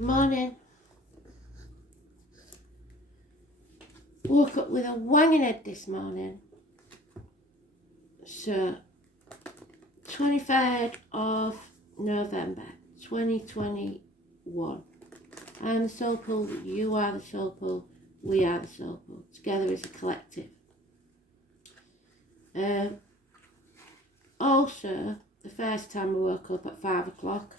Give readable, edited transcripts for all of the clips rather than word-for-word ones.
Morning. Woke up with a wanging head this morning. So, 23rd of November 2021. I am the Soul Pool, you are the Soul Pool, we are the Soul Pool. Together as a collective. Also, the first time I woke up at 5 o'clock,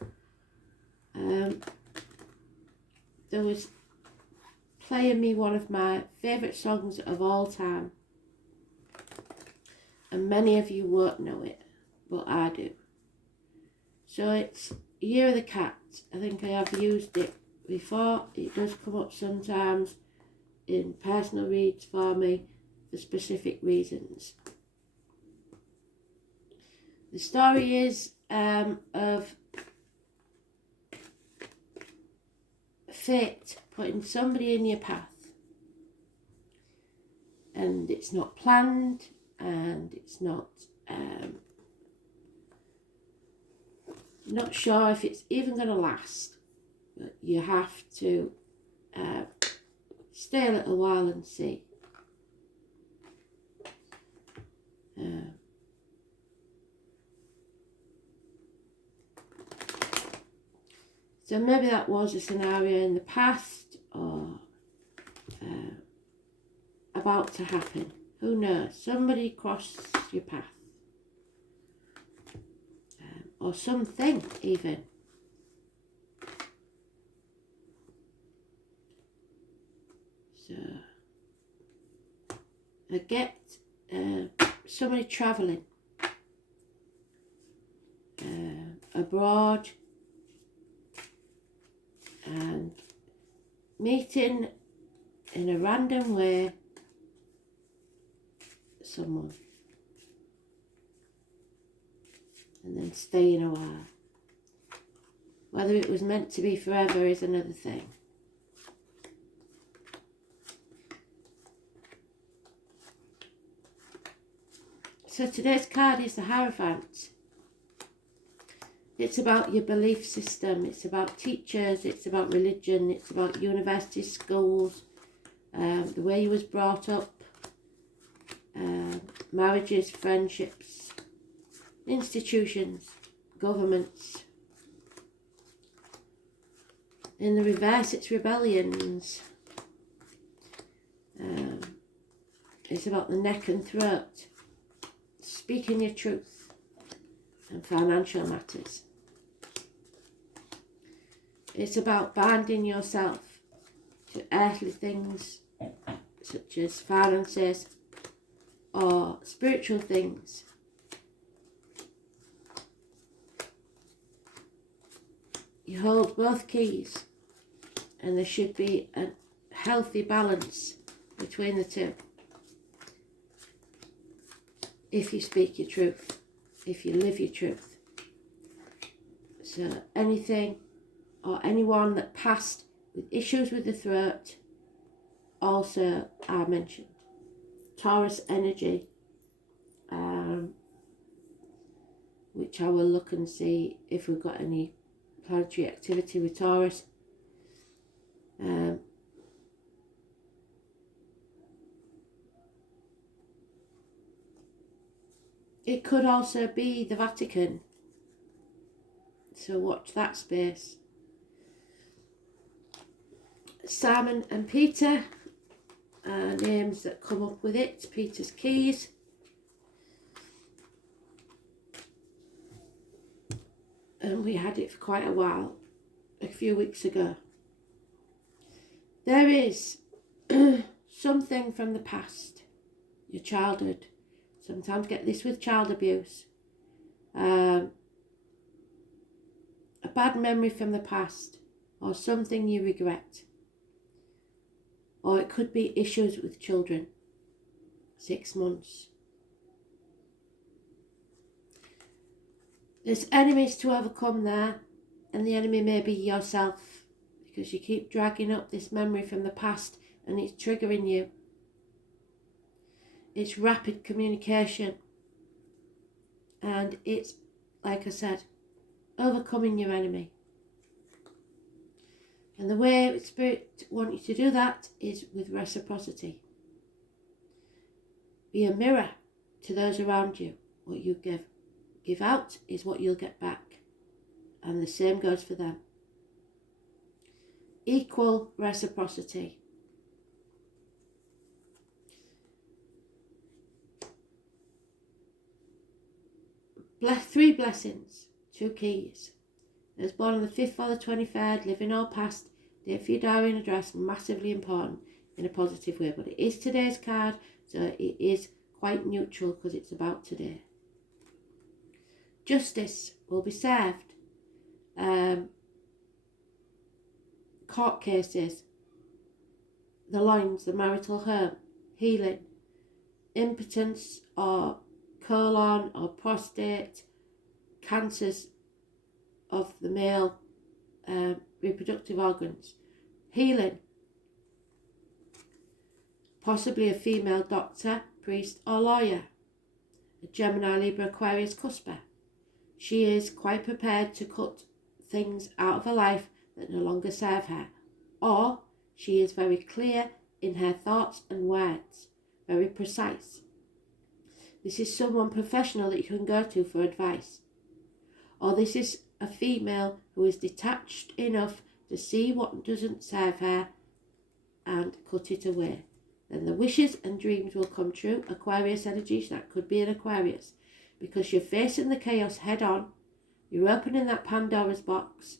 there was playing me one of my favourite songs of all time. And many of you won't know it, but I do. So it's Year of the Cat. I think I have used it before. It does come up sometimes in personal reads for me for specific reasons. The story is of fate putting somebody in your path, and it's not planned, and it's not sure if it's even going to last, but you have to stay a little while and see. So maybe that was a scenario in the past or about to happen. Who knows? Somebody crossed your path. Or something even. So I get somebody travelling abroad and meeting in a random way someone and then staying a while. Whether it was meant to be forever is another thing. So today's card is the Hierophant. It's about your belief system, it's about teachers, it's about religion, it's about university, schools, the way you was brought up, marriages, friendships, institutions, governments. In the reverse, it's rebellions. It's about the neck and throat, speaking your truth, and financial matters. It's about binding yourself to earthly things such as finances or spiritual things. You hold both keys, and there should be a healthy balance between the two. If you speak your truth, if you live your truth. So anything or anyone that passed with issues with the throat also are mentioned. Taurus energy, which I will look and see if we've got any planetary activity with Taurus. It could also be the Vatican, so watch that space. Simon and Peter are names that come up with it. Peter's keys. And we had it for quite a while, a few weeks ago. There is something from the past, your childhood. Sometimes get this with child abuse. A bad memory from the past, or something you regret. Or it could be issues with children. 6 months. There's enemies to overcome there, and the enemy may be yourself, because you keep dragging up this memory from the past and it's triggering you. It's rapid communication, and it's, like I said, overcoming your enemy. And the way Spirit wants you to do that is with reciprocity. Be a mirror to those around you. What you give out is what you'll get back. And the same goes for them. Equal reciprocity. Three blessings, 2 keys. Those born on the 5th or the 23rd, living or past, date for your diary and address, massively important in a positive way. But it is today's card, so it is quite neutral because it's about today. Justice will be served. Court cases, the loins, the marital home, healing, impotence or colon or prostate, cancers of the male reproductive organs, healing, possibly a female doctor, priest or lawyer, a Gemini, Libra, Aquarius, cusper. She is quite prepared to cut things out of her life that no longer serve her, or she is very clear in her thoughts and words, very precise. This is someone professional that you can go to for advice, or this is a female who is detached enough to see what doesn't serve her and cut it away. Then the wishes and dreams will come true. Aquarius energy, that could be an Aquarius, because you're facing the chaos head on, you're opening that Pandora's box,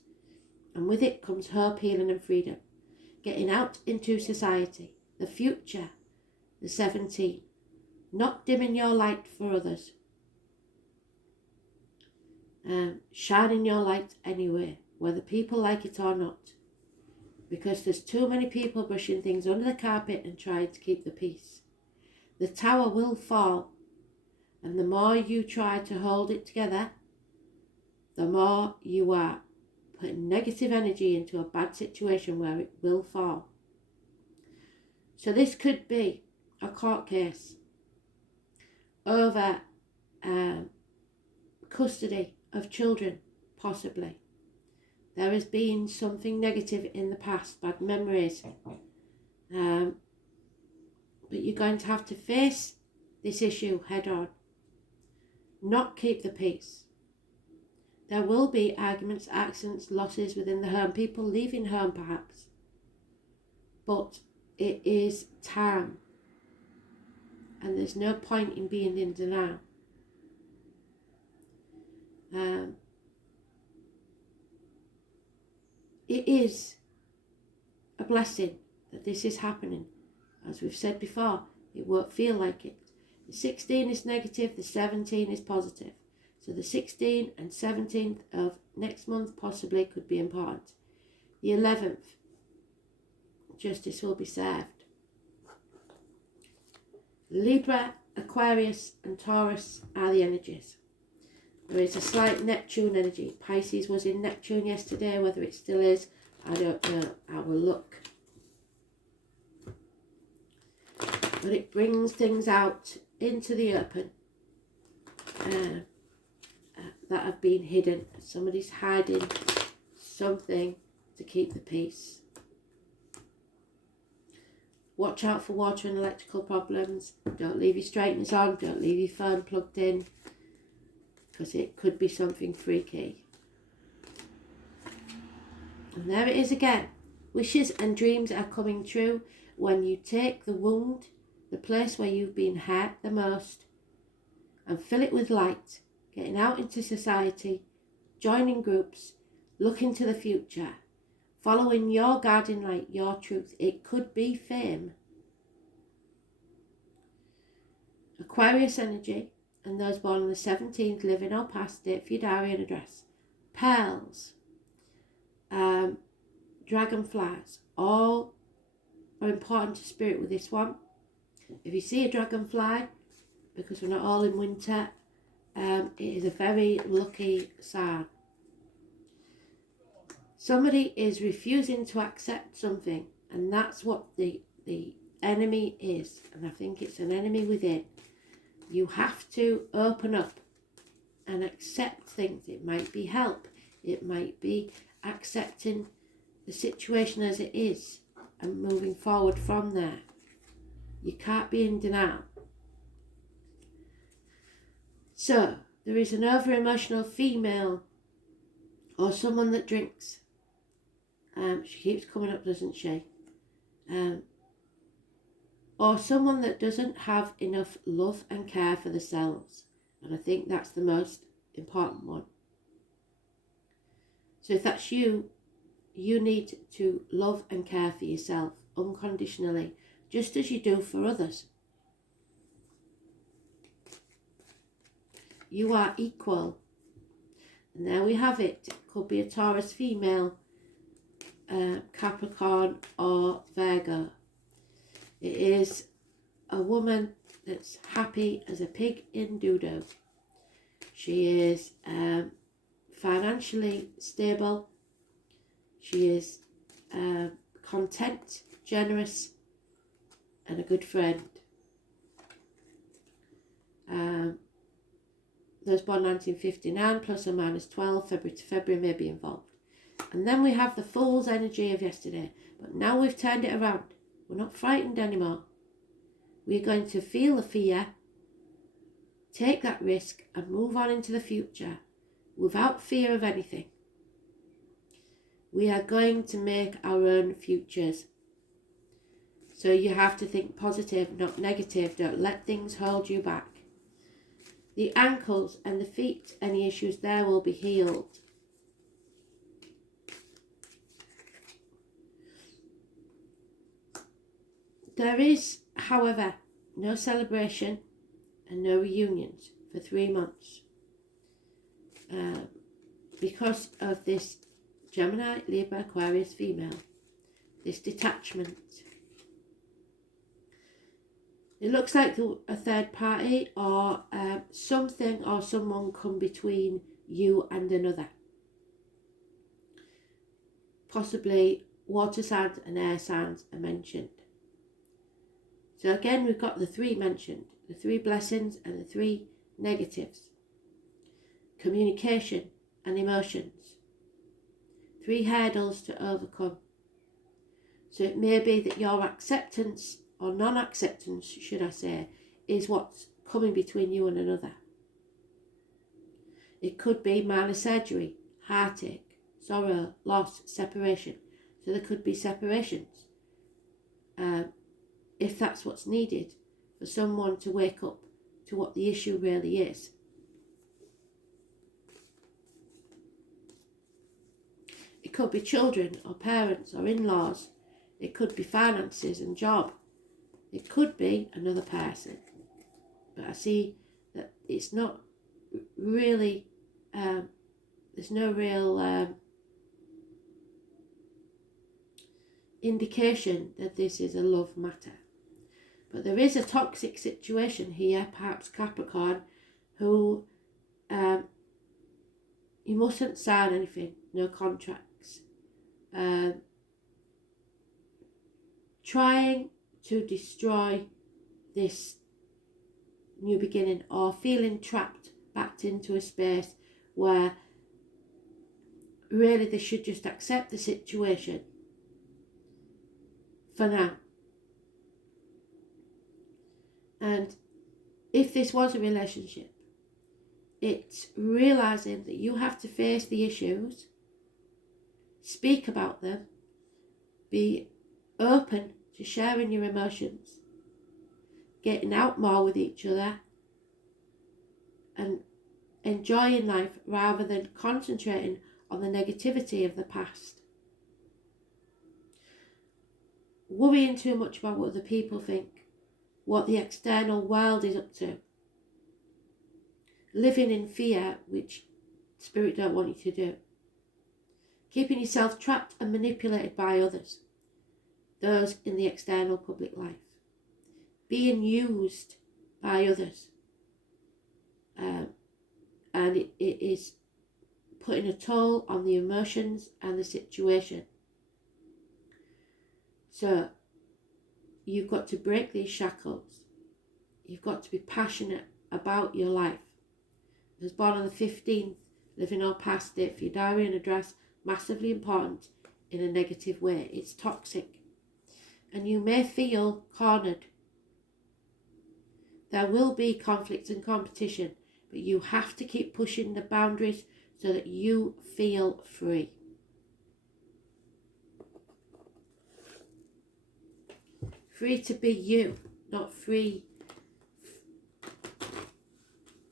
and with it comes hope, healing and freedom. Getting out into society, the future, the 17. Not dimming your light for others. Shining your light anyway, whether people like it or not. Because there's too many people brushing things under the carpet and trying to keep the peace. The tower will fall, and the more you try to hold it together, the more you are putting negative energy into a bad situation where it will fall. So this could be a court case over custody of children, possibly. There has been something negative in the past, bad memories. But you're going to have to face this issue head on. Not keep the peace. There will be arguments, accidents, losses within the home, people leaving home perhaps. But it is time. And there's no point in being in denial. It is a blessing that this is happening. As we've said before, it won't feel like it. The 16 is negative, the 17 is positive. So the 16th and 17th of next month possibly could be important. The 11th, justice will be served. Libra, Aquarius and Taurus are the energies. There is a slight Neptune energy. Pisces was in Neptune yesterday. Whether it still is, I don't know. I will look. But it brings things out into the open that have been hidden. Somebody's hiding something to keep the peace. Watch out for water and electrical problems. Don't leave your straighteners on. Don't leave your phone plugged in, because it could be something freaky. And there it is again. Wishes and dreams are coming true when you take the wound, the place where you've been hurt the most, and fill it with light, getting out into society, joining groups, looking to the future, following your guiding light, your truth. It could be fame. Aquarius energy, and those born on the 17th, living or past, date for your diary and address. Pearls, dragonflies, all are important to spirit with this one. If you see a dragonfly, because we're not all in winter, it is a very lucky sign. Somebody is refusing to accept something, and that's what the enemy is. And I think it's an enemy within. You have to open up and accept things. It might be help. It might be accepting the situation as it is and moving forward from there. You can't be in denial. So, there is an over-emotional female or someone that drinks. She keeps coming up, doesn't she? Or someone that doesn't have enough love and care for themselves. And I think that's the most important one. So if that's you, you need to love and care for yourself unconditionally, just as you do for others. You are equal. And there we have it. It could be a Taurus female, Capricorn or Virgo. It is a woman that's happy as a pig in doo-doo. She is financially stable. She is content, generous, and a good friend. Those born 1959, plus or minus 12, February to February may be involved. And then we have the Fool's energy of yesterday. But now we've turned it around. We're not frightened anymore. We're going to feel the fear, take that risk, and move on into the future without fear of anything. We are going to make our own futures. So you have to think positive, not negative. Don't let things hold you back. The ankles and the feet, any issues there will be healed. There is, however, no celebration and no reunions for 3 months because of this Gemini, Libra, Aquarius female, this detachment. It looks like a third party or something or someone come between you and another. Possibly water signs and air signs are mentioned. So again, we've got the 3 mentioned, the 3 blessings and the 3 negatives. Communication and emotions. 3 hurdles to overcome. So it may be that your acceptance, or non-acceptance, should I say, is what's coming between you and another. It could be minor surgery, heartache, sorrow, loss, separation. So there could be separations. If that's what's needed for someone to wake up to what the issue really is. It could be children or parents or in-laws. It could be finances and job. It could be another person. But I see that it's not really, there's no real indication that this is a love matter. But there is a toxic situation here, perhaps Capricorn, who you mustn't sign anything, no contracts. Trying to destroy this new beginning, or feeling trapped, backed into a space where really they should just accept the situation for now. And if this was a relationship, it's realising that you have to face the issues, speak about them, be open to sharing your emotions, getting out more with each other, and enjoying life rather than concentrating on the negativity of the past. Worrying too much about what other people think, what the external world is up to. Living in fear, which Spirit don't want you to do. Keeping yourself trapped and manipulated by others, those in the external public life. Being used by others. And it is putting a toll on the emotions and the situation. So you've got to break these shackles. You've got to be passionate about your life. I was born on the 15th, living or past it for your diary and address, massively important. in a negative way. It's toxic. And you may feel cornered. There will be conflict and competition, but you have to keep pushing the boundaries so that you feel free. Free to be you, not free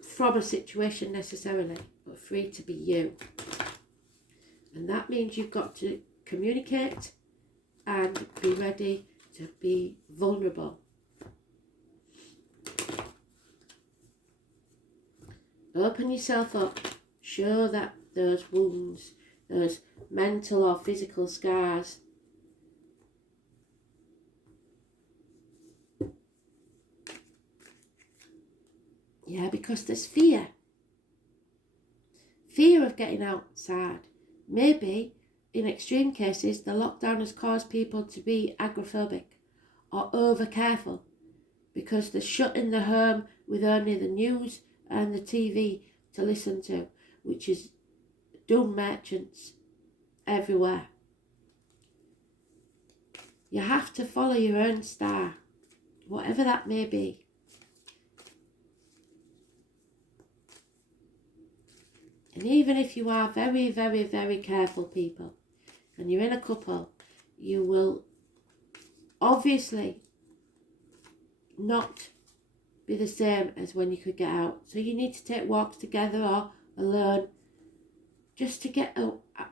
from a situation necessarily, but free to be you. And that means you've got to communicate and be ready to be vulnerable. Open yourself up. Show that those wounds, those mental or physical scars, because there's fear. Fear of getting outside. Maybe, in extreme cases, the lockdown has caused people to be agoraphobic or over careful because they're shut in the home with only the news and the TV to listen to, which is doom merchants everywhere. You have to follow your own star, whatever that may be. And even if you are very, very, very careful people, and you're in a couple, you will obviously not be the same as when you could get out. So you need to take walks together or alone, just to get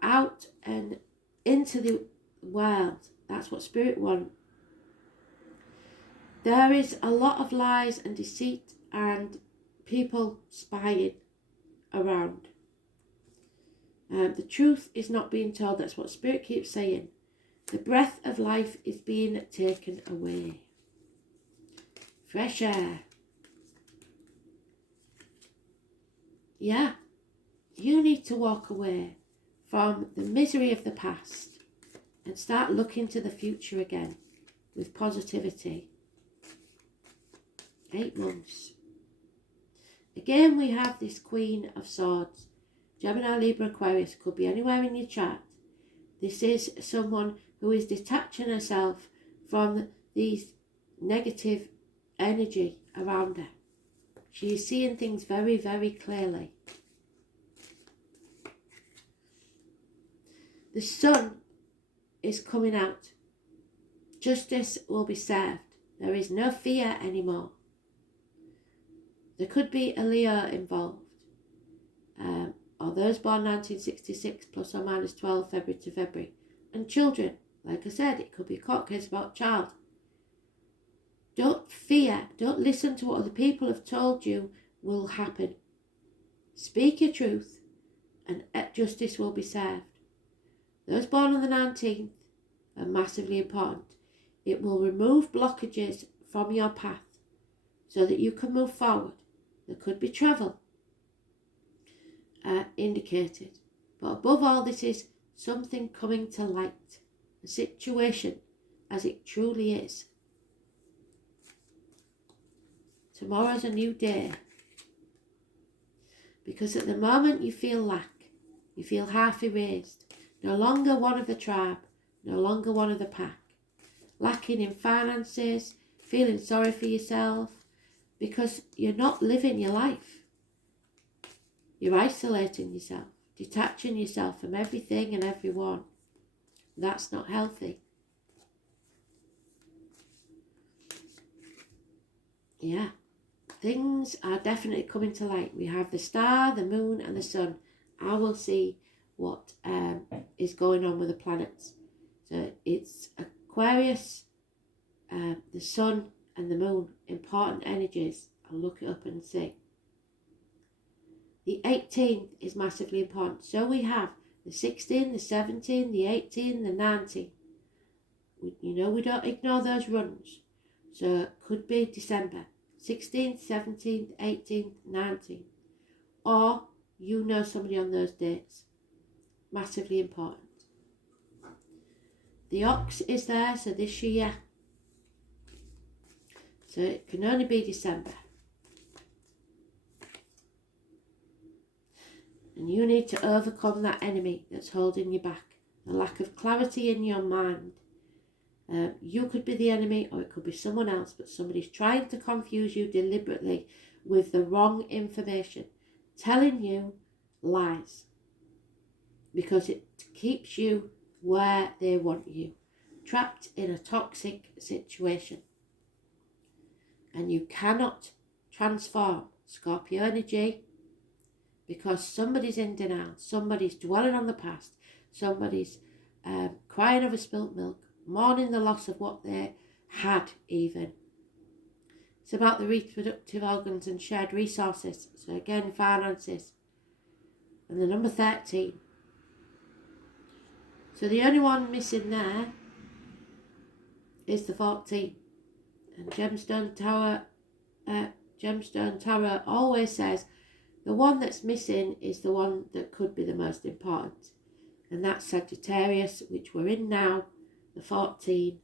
out and into the world. That's what Spirit wants. There is a lot of lies and deceit and people spying around. The truth is not being told. That's what Spirit keeps saying. The breath of life is being taken away. Fresh air. Yeah, you need to walk away from the misery of the past and start looking to the future again with positivity. 8 months. Again, we have this Queen of Swords. Gemini, Libra, Aquarius, could be anywhere in your chart. This is someone who is detaching herself from these negative energy around her. She is seeing things very, very clearly. The sun is coming out. Justice will be served. There is no fear anymore. There could be a Leo involved. Or those born 1966 plus or minus 12 February to February. And children, like I said, it could be a court case about child. Don't fear, don't listen to what other people have told you will happen. Speak your truth and justice will be served. Those born on the 19th are massively important. It will remove blockages from your path so that you can move forward. There could be travel indicated. But above all, this is something coming to light. A situation as it truly is. Tomorrow's a new day. Because at the moment you feel lack. You feel half erased. No longer one of the tribe. No longer one of the pack. Lacking in finances. Feeling sorry for yourself. Because you're not living your life. You're isolating yourself, detaching yourself from everything and everyone. That's not healthy. Yeah, things are definitely coming to light. We have the star, the moon and the sun. I will see what is going on with the planets. So it's Aquarius, the sun and the moon, important energies. I'll look it up and see. The 18th is massively important. So we have the 16th, the 17th, the 18th, the 19th. We don't ignore those runs. So it could be December. 16th, 17th, 18th, 19th. Or you know somebody on those dates. Massively important. The ox is there, so this year. So it can only be December. And you need to overcome that enemy that's holding you back. a lack of clarity in your mind. You could be the enemy, or it could be someone else, but somebody's trying to confuse you deliberately with the wrong information, telling you lies, because it keeps you where they want you, trapped in a toxic situation. And you cannot transform Scorpio energy because somebody's in denial, somebody's dwelling on the past, somebody's crying over spilt milk, mourning the loss of what they had even. It's about the reproductive organs and shared resources. So again, finances. And the number 13. So the only one missing there is the 14. And Gemstone Tarot always says the one that's missing is the one that could be the most important. And that's Sagittarius, which we're in now, the 14.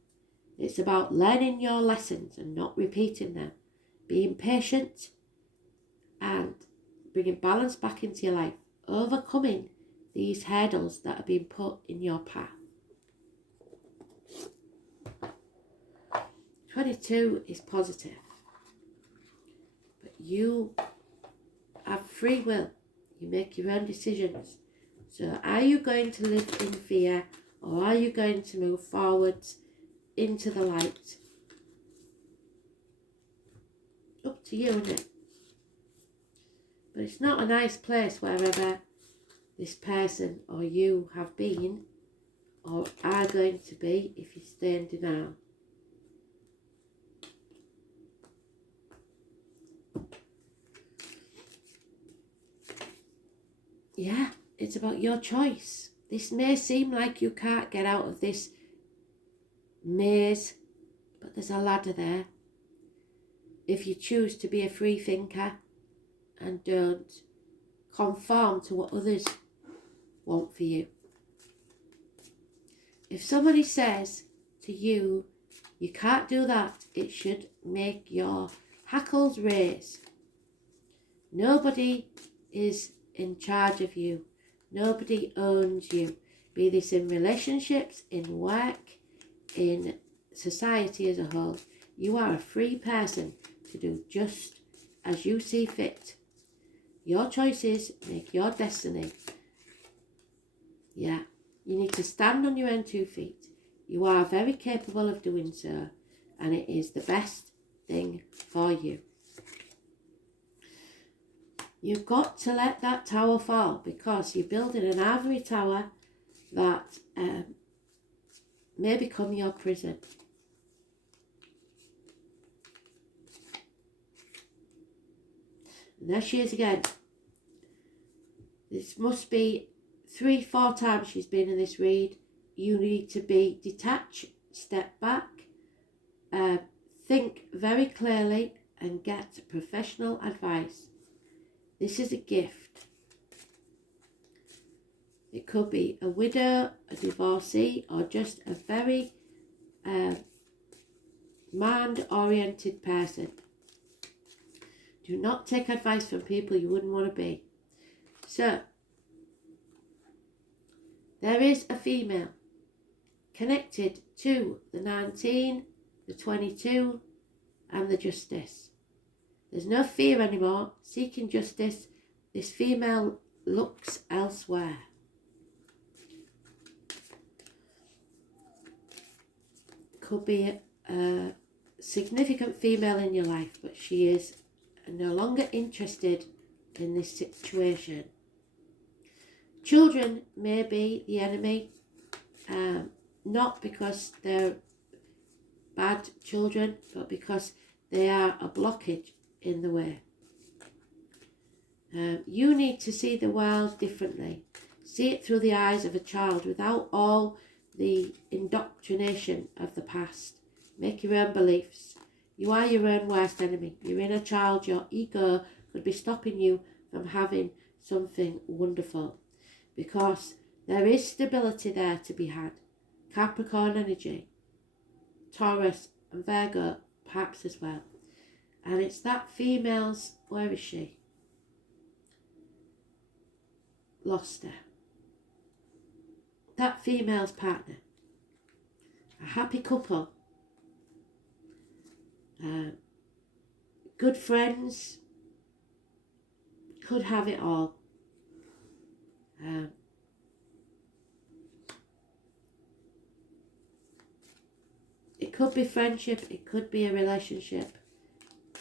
It's about learning your lessons and not repeating them. Being patient and bringing balance back into your life. Overcoming these hurdles that are being put in your path. 22 is positive. But you have free will. You make your own decisions. So are you going to live in fear, or are you going to move forwards into the light? Up to you, isn't it? But it's not a nice place wherever this person or you have been or are going to be if you stay in denial. Yeah, it's about your choice. This may seem like you can't get out of this maze, but there's a ladder there. If you choose to be a free thinker and don't conform to what others want for you. If somebody says to you, you can't do that, it should make your hackles raise. Nobody is in charge of you. Nobody owns you. Be this in relationships, in work, in society as a whole. You are a free person to do just as you see fit. Your choices make your destiny. Yeah, you need to stand on your own 2 feet. You are very capable of doing so, and it is the best thing for you. You've got to let that tower fall, because you're building an ivory tower that may become your prison. And there she is again. This must be 3-4 times she's been in this read. You need to be detached, step back, think very clearly and get professional advice. This is a gift. It could be a widow, a divorcee, or just a very mind-oriented person. Do not take advice from people you wouldn't want to be. So, there is a female connected to the 19, the 22, and the Justice. There's no fear anymore. Seeking justice, this female looks elsewhere. Could be a significant female in your life, but she is no longer interested in this situation. Children may be the enemy, not because they're bad children, but because they are a blockage in the way. You need to see the world differently. See it through the eyes of a child without all the indoctrination of the past. Make your own beliefs. You are your own worst enemy. Your inner child, your ego, could be stopping you from having something wonderful, because there is stability there to be had. Capricorn energy, Taurus and Virgo perhaps as well. And it's that female's, where is she? Lost her. that female's partner. A happy couple. Good friends. Could have it all. It could be friendship, it could be a relationship,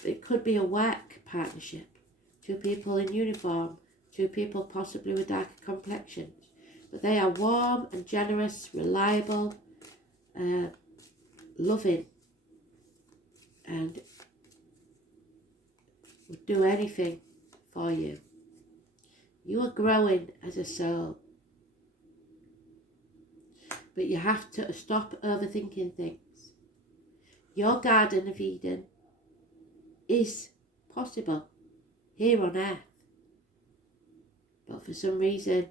it could be a work partnership. Two people in uniform, two people possibly with darker complexions. But they are warm and generous, reliable, loving, and would do anything for you. You are growing as a soul. But you have to stop overthinking things. Your Garden of Eden is possible here on earth. But for some reason,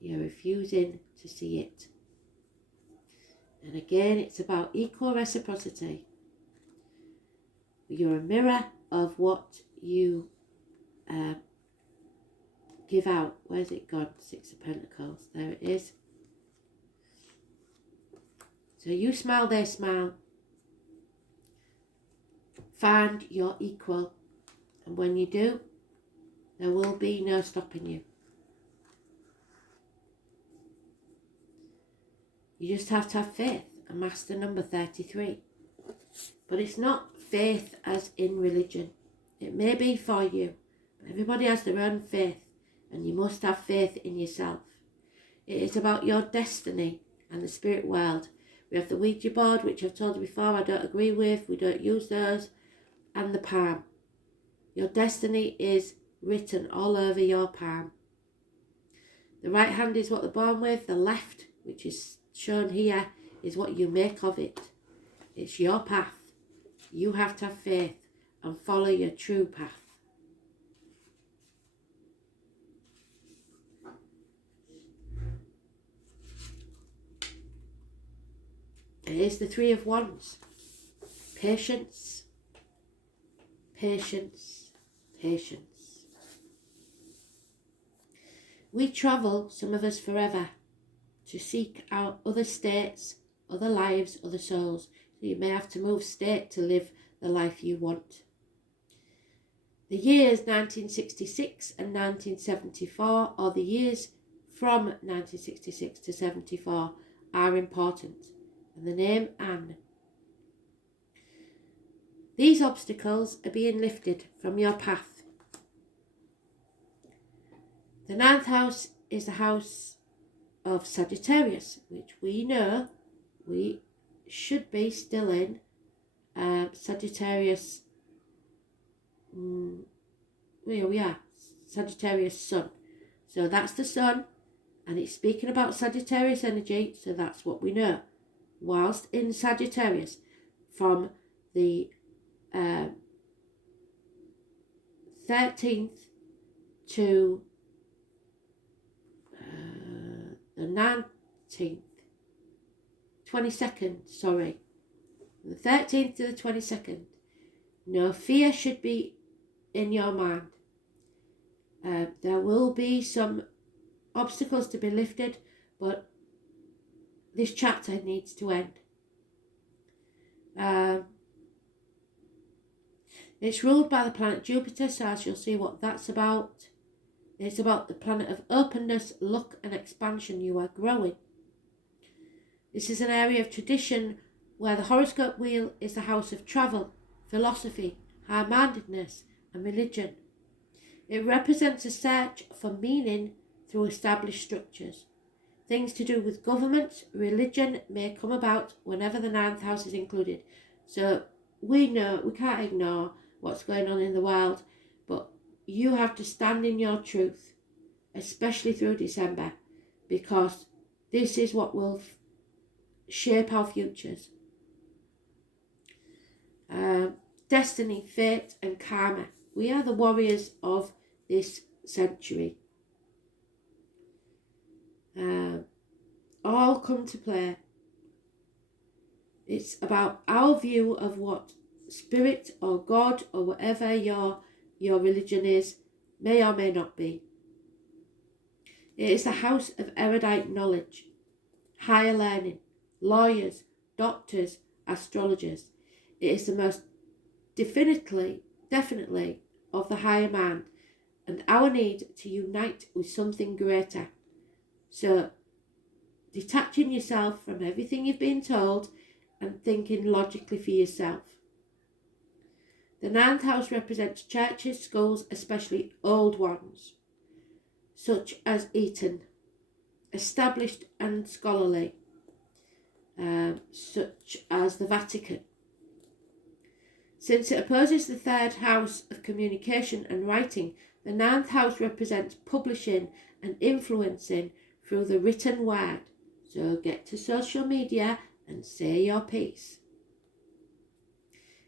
you're refusing to see it. And again, it's about equal reciprocity. You're a mirror of what you give out. Where's it gone? Six of Pentacles. There it is. So you smile, they smile. Find your equal. And when you do, there will be no stopping you. You just have to have faith. A master number 33. But it's not faith as in religion. It may be for you. But everybody has their own faith. And you must have faith in yourself. It is about your destiny and the spirit world. We have the Ouija board, which I've told you before I don't agree with. We don't use those. And the palm. Your destiny is written all over your palm. The right hand is what they're born with. The left, which is shown here, is what you make of it. It's your path. You have to have faith and follow your true path. It is the Three of Wands. Patience, patience, patience. We travel, some of us forever, to seek out other states, other lives, other souls. So you may have to move state to live the life you want. The years 1966 and 1974, or the years from 1966 to 74, are important. And the name Anne. These obstacles are being lifted from your path. The 9th house is the house of Sagittarius, which we know we should be still in. Sagittarius, where we are, Sagittarius sun. So that's the sun, and it's speaking about Sagittarius energy, so that's what we know. Whilst in Sagittarius, from the 13th to the 19th, 22nd, sorry, the 13th to the 22nd, no fear should be in your mind. There will be some obstacles to be lifted, but this chapter needs to end. It's ruled by the planet Jupiter, so as you'll see what that's about. It's about the planet of openness, luck and expansion. You are growing. This is an area of tradition where the horoscope wheel is the house of travel, philosophy, high-mindedness and religion. It represents a search for meaning through established structures. Things to do with government, religion may come about whenever the 9th house is included. So we know, we can't ignore what's going on in the world, but you have to stand in your truth, especially through December, because this is what will shape our futures. Destiny, fate and karma. We are the warriors of this century. All come to play. It's about our view of what spirit or God or whatever your religion is may or may not be. It is the house of erudite knowledge. higher learning, lawyers, doctors, astrologers. It is the most definitely of the higher mind and our need to unite with something greater. So, detaching yourself from everything you've been told and thinking logically for yourself. The ninth house represents churches, schools, especially old ones, such as Eton, established and scholarly, such as the Vatican. Since it opposes the third house of communication and writing, the ninth house represents publishing and influencing through the written word. So get to social media and say your piece.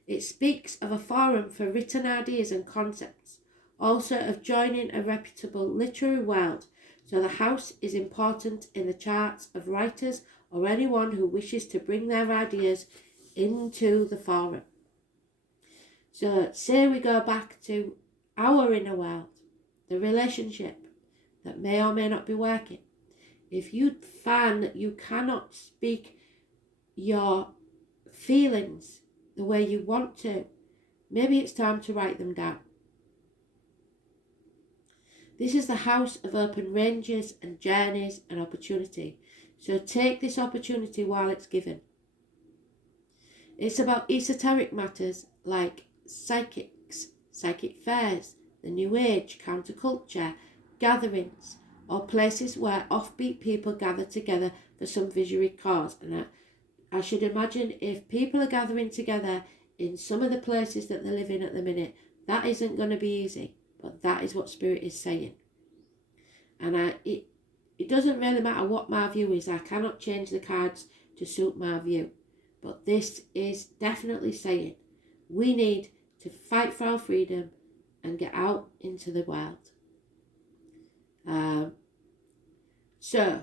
It speaks of a forum for written ideas and concepts, also of joining a reputable literary world. So the house is important in the charts of writers or anyone who wishes to bring their ideas into the forum. So say we go back to our inner world, the relationship that may or may not be working. If you find that you cannot speak your feelings the way you want to, maybe it's time to write them down. This is the house of open ranges and journeys and opportunity. So take this opportunity while it's given. It's about esoteric matters like psychics, psychic fairs, the New Age, counterculture, gatherings, or places where offbeat people gather together for some visionary cause. And I should imagine if people are gathering together in some of the places that they live in at the minute, that isn't going to be easy, but that is what Spirit is saying. And it doesn't really matter what my view is. I cannot change the cards to suit my view. But this is definitely saying we need to fight for our freedom and get out into the world. So,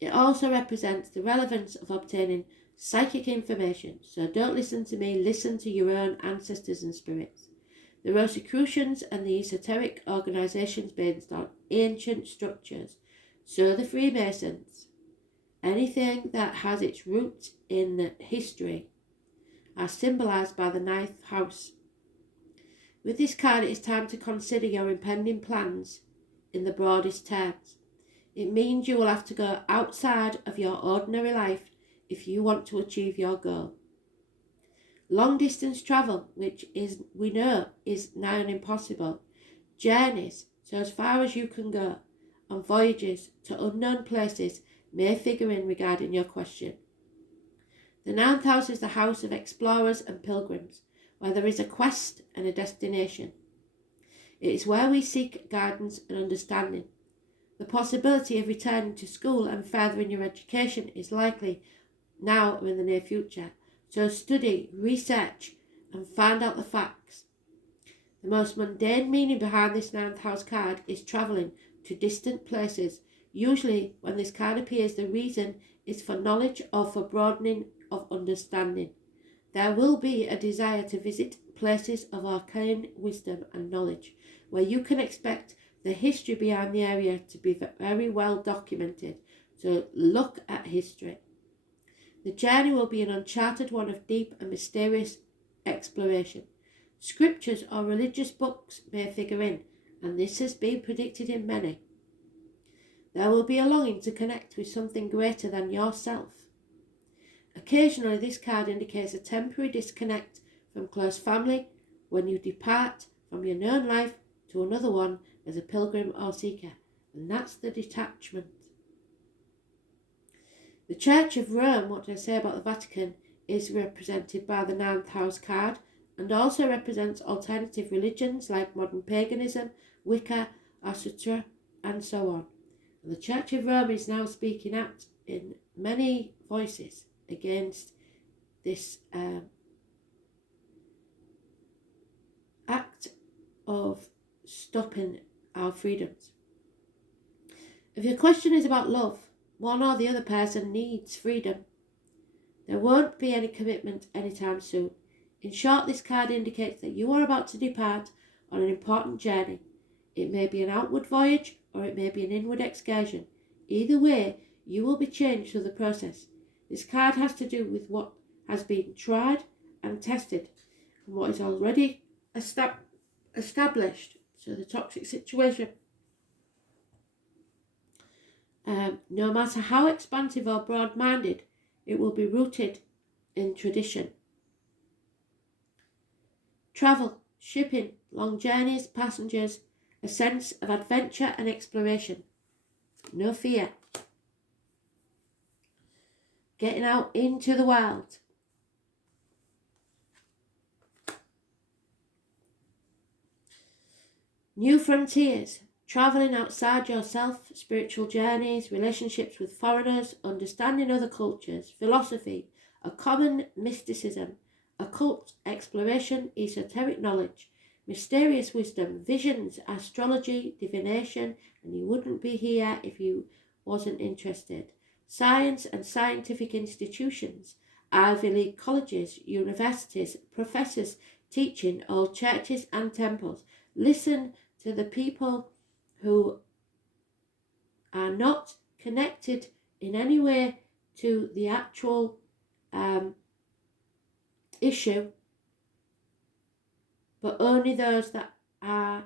it also represents the relevance of obtaining psychic information. So don't listen to me, listen to your own ancestors and spirits. The Rosicrucians and the esoteric organisations based on ancient structures. So the Freemasons. Anything that has its roots in history are symbolised by the ninth house. With this card, it is time to consider your impending plans in the broadest terms. It means you will have to go outside of your ordinary life if you want to achieve your goal. Long distance travel, which we know is nigh on impossible. Journeys, so as far as you can go, and voyages to unknown places may figure in regarding your question. The ninth house is the house of explorers and pilgrims, where there is a quest and a destination. It is where we seek guidance and understanding. The possibility of returning to school and furthering your education is likely now or in the near future. So study, research, and find out the facts. The most mundane meaning behind this ninth house card is travelling to distant places. Usually, when this card appears, the reason is for knowledge or for broadening of understanding. There will be a desire to visit places of arcane wisdom and knowledge, where you can expect the history behind the area to be very well documented. So look at history. The journey will be an uncharted one of deep and mysterious exploration. Scriptures or religious books may figure in, and this has been predicted in many. There will be a longing to connect with something greater than yourself. Occasionally, this card indicates a temporary disconnect from close family when you depart from your known life to another one as a pilgrim or seeker, and that's the detachment. The Church of Rome, what did I say about the Vatican, is represented by the ninth house card and also represents alternative religions like modern paganism, Wicca, Asura, and so on. And the Church of Rome is now speaking out in many voices against this act of stopping our freedoms. If your question is about love, one or the other person needs freedom. There won't be any commitment anytime soon. In short, this card indicates that you are about to depart on an important journey. It may be an outward voyage or it may be an inward excursion. Either way, you will be changed through the process. This card has to do with what has been tried and tested and what is already established. So the toxic situation. No matter how expansive or broad-minded, it will be rooted in tradition. Travel, shipping, long journeys, passengers, a sense of adventure and exploration. No fear. Getting out into the world. New frontiers. Travelling outside yourself, spiritual journeys, relationships with foreigners, understanding other cultures, philosophy, a common mysticism, occult exploration, esoteric knowledge, mysterious wisdom, visions, astrology, divination, and you wouldn't be here if you wasn't interested. Science and scientific institutions, Ivy League colleges, universities, professors teaching, old churches and temples. Listen to the people who are not connected in any way to the actual issue, but only those that are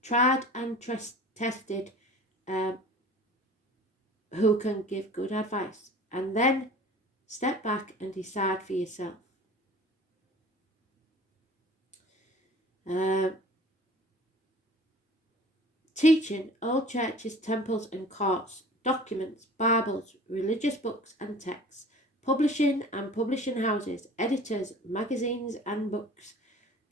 tried and tested, who can give good advice, and then step back and decide for yourself. Teaching, old churches, temples and courts, documents, Bibles, religious books and texts, publishing and publishing houses, editors, magazines and books,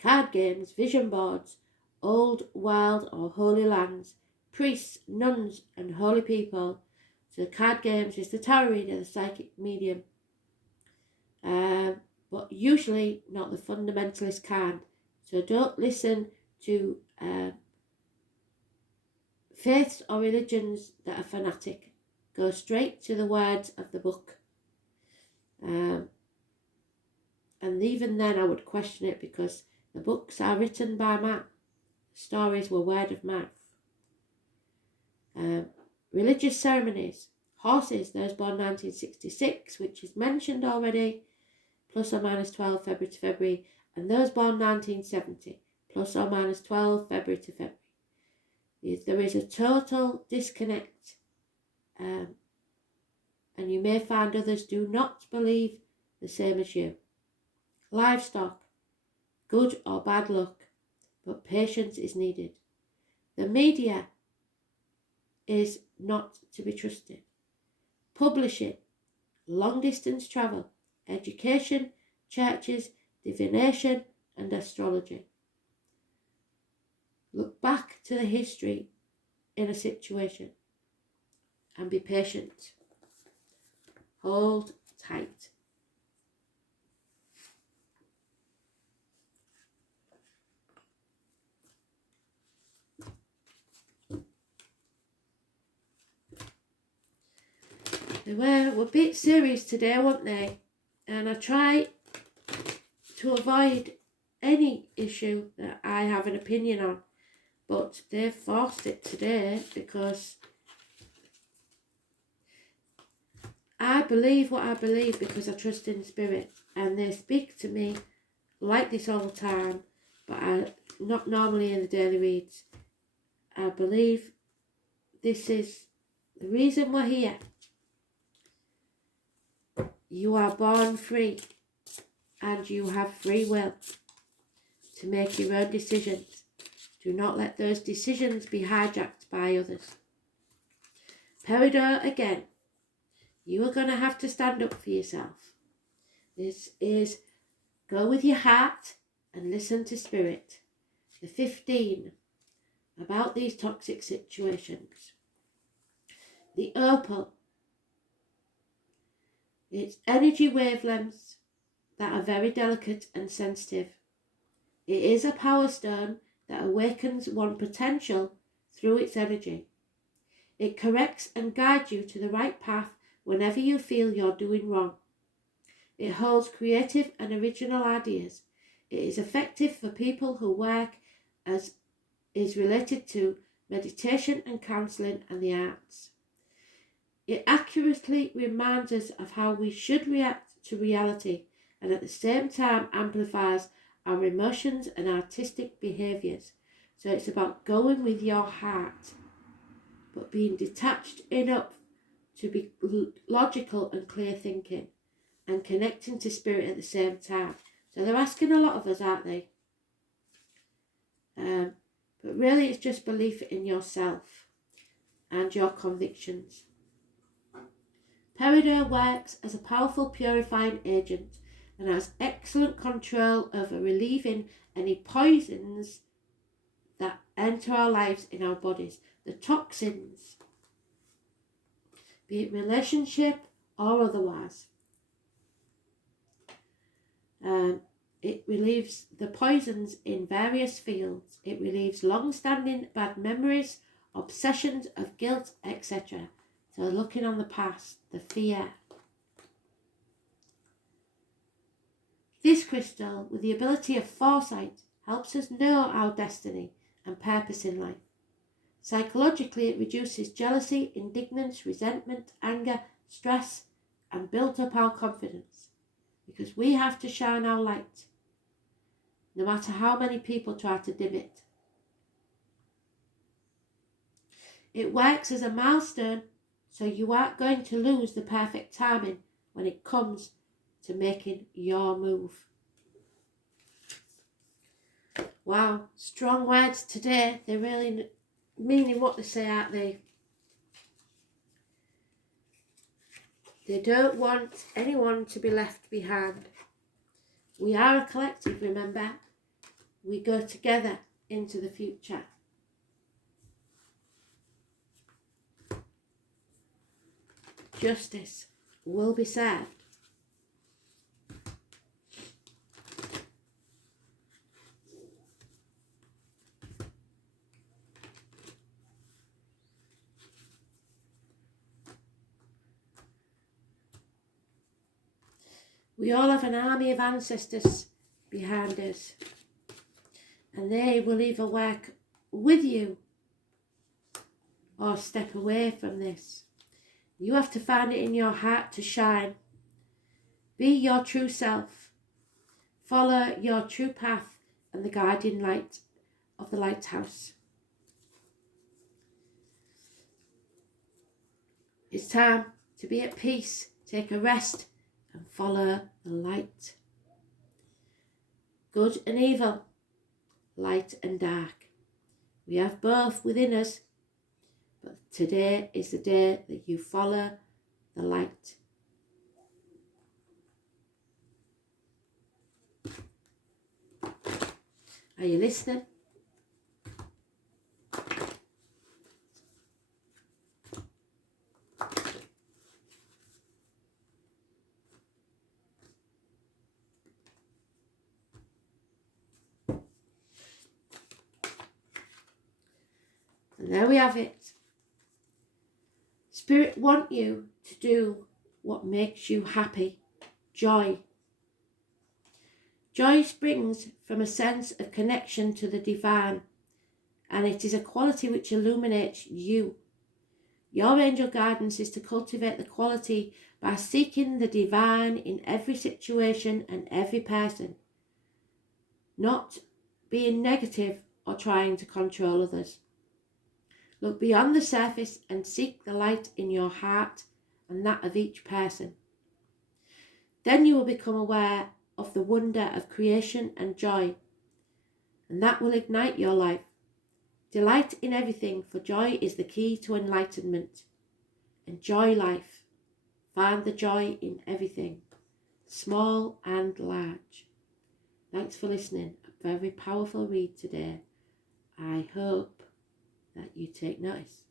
card games, vision boards, old, wild or holy lands, priests, nuns and holy people. So card games is the tarot reader, the psychic medium, but usually not the fundamentalist kind. So don't listen to faiths or religions that are fanatic. Go straight to the words of the book. And even then I would question it, because the books are written by man. Stories were word of mouth. Religious ceremonies. Horses, those born 1966, which is mentioned already, plus or minus 12 February to February. And those born 1970, plus or minus 12 February to February. There is a total disconnect, and you may find others do not believe the same as you. Livestock, good or bad luck, but patience is needed. The media is not to be trusted. Publishing, long distance travel, education, churches, divination and astrology. Look back to the history in a situation and be patient. Hold tight. They were a bit serious today, weren't they? And I try to avoid any issue that I have an opinion on. But they've forced it today because I believe what I believe because I trust in spirit. And they speak to me like this all the time, but not normally in the daily reads. I believe this is the reason we're here. You are born free and you have free will to make your own decisions. Do not let those decisions be hijacked by others. Peridot again. You are going to have to stand up for yourself. This is go with your heart and listen to spirit. The 15 about these toxic situations. The opal. It's energy wavelengths that are very delicate and sensitive. It is a power stone that awakens one potential through its energy. It corrects and guides you to the right path whenever you feel you're doing wrong. It holds creative and original ideas. It is effective for people who work as is related to meditation and counselling and the arts. It accurately reminds us of how we should react to reality and at the same time amplifies our emotions and artistic behaviours. So it's about going with your heart, but being detached enough to be logical and clear thinking and connecting to spirit at the same time. So they're asking a lot of us, aren't they? But really it's just belief in yourself and your convictions. Peridot works as a powerful purifying agent and has excellent control over relieving any poisons that enter our lives in our bodies. The toxins, be it relationship or otherwise. It relieves the poisons in various fields. It relieves long-standing bad memories, obsessions of guilt, etc. So looking on the past, the fear. This crystal, with the ability of foresight, helps us know our destiny and purpose in life. Psychologically, it reduces jealousy, indignance, resentment, anger, stress, and builds up our confidence. Because we have to shine our light, no matter how many people try to dim it. It works as a milestone, so you aren't going to lose the perfect timing when it comes to making your move. Wow, strong words today. They're really meaning what they say, aren't they? They don't want anyone to be left behind. We are a collective, remember? We go together into the future. Justice will be served. We all have an army of ancestors behind us, and they will either work with you or step away from this. You have to find it in your heart to shine. Be your true self. Follow your true path and the guiding light of the lighthouse. It's time to be at peace, take a rest, and follow the light. Good and evil, light and dark. We have both within us, but today is the day that you follow the light. Are you listening? And there we have it. Spirit want you to do what makes you happy. Joy. Joy springs from a sense of connection to the divine, and it is a quality which illuminates you. Your angel guidance is to cultivate the quality by seeking the divine in every situation and every person, not being negative or trying to control others. Look beyond the surface and seek the light in your heart and that of each person. Then you will become aware of the wonder of creation and joy, and that will ignite your life. Delight in everything, for joy is the key to enlightenment. Enjoy life. Find the joy in everything, small and large. Thanks for listening. A very powerful read today. I hope that you take notice.